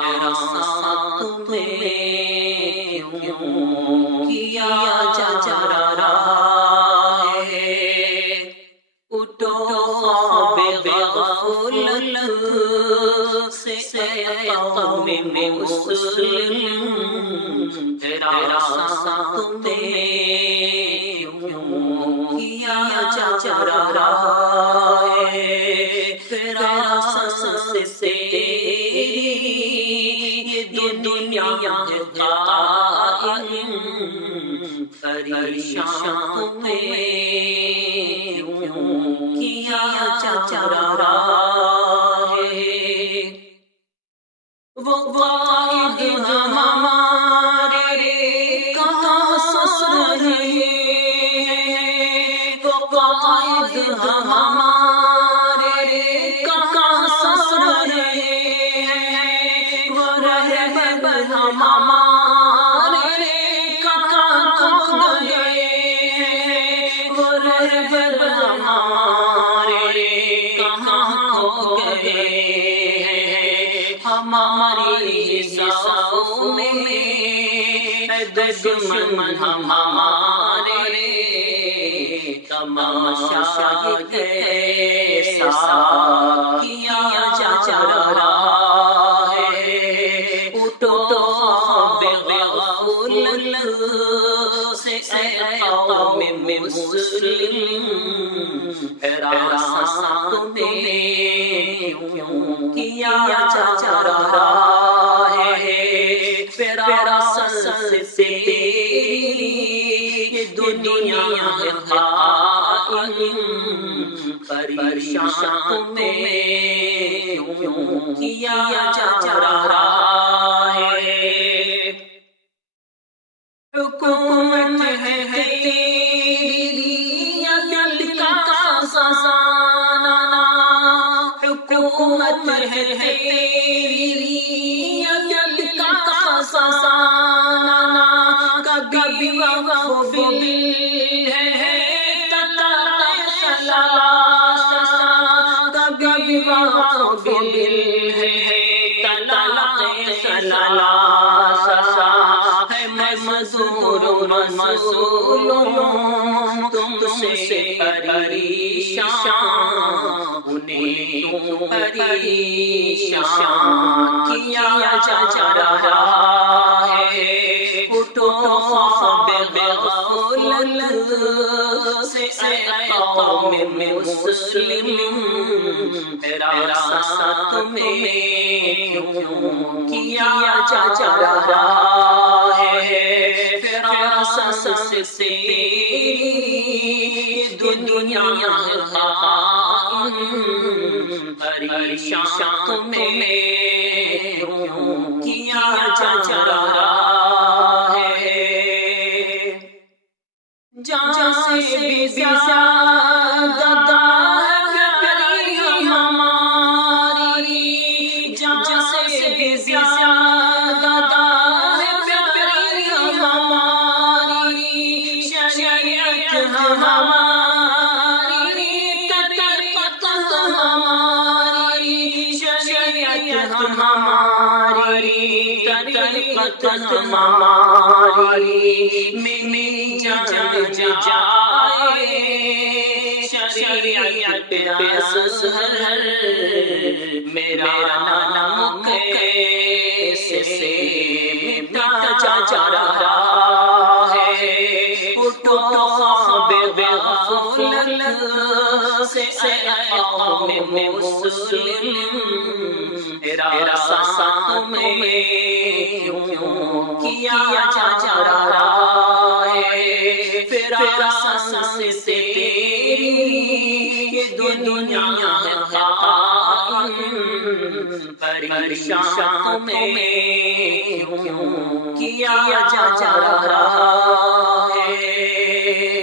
تیرا ساتھ تمہیں کیوں کیا جا رہا ہے؟ اٹھو خواب غفلت سے اے قوم مسلم، تیرا ساتھ تمہیں کیوں کیا جا رہا ہے؟ تیرا سانس تیری یہ دنیا ہے قائم، پریشان تمہیں کیوں کیا جا رہا ہے؟ وہ قائد ہمارے کہاں سو رہے ہیں؟ وہ قائد ہمارے کہاں سو رہے ہیں؟ وہ رہبر ہمارے کہاں کھو گئے ہیں؟ وہ رہبر ہمارے کہاں کھو گئے ہیں؟ ہماری صفوں میں دشمن ہمارے تماشا کیسا کیا جا رہا ہے؟ اٹھو خواب غفلت سے اے قوم مسلم، تیرا ساتھ تمہیں کیوں کیا جا رہا ہے؟ تیرا سانس تیری یہ دنیا ہے قائم، پریشان تمہیں کیوں کیا جا رہا ہے؟ حکومت ہے تیری یا دل کا خزانہ، حکومت ہے تیری یا دل کا خزانہ، کبھی وقف دل ہے کبھی وقف دل ہے ہے مزدور مظلوم تم سے پریشان، انہیں کیوں پریشان کیا جا رہا ہے؟ اٹھو خواب غفلت سے اے قوم مسلم، تیرا ساتھ تمہیں کیوں کیا جا رہا ہے؟ تیرا سانس تیری دنیا ہے قائم، پریشان تمہیں کیوں کیا جا رہا ہے؟ جان سے بھی زیادہ ہے پیاری ہماری، جان سے بھی زیادہ ہے پیاری ہماری، شریعت ہماری طریقت ہماری، شریعت ہماری طریقت ہماری، میری جان جائے شریعت پہ اظہر، میرا نام کیسے مٹا جا رہا ہے؟ اٹھو خواب غفلت سے اے قوم مسلم، تیرا ساتھ تمہیں کیوں کیا جا رہا ہے؟ تیرا سانس تیری یہ دنیا ہے قائم، پریشان تمہیں کیوں کیا جا رہا ہے؟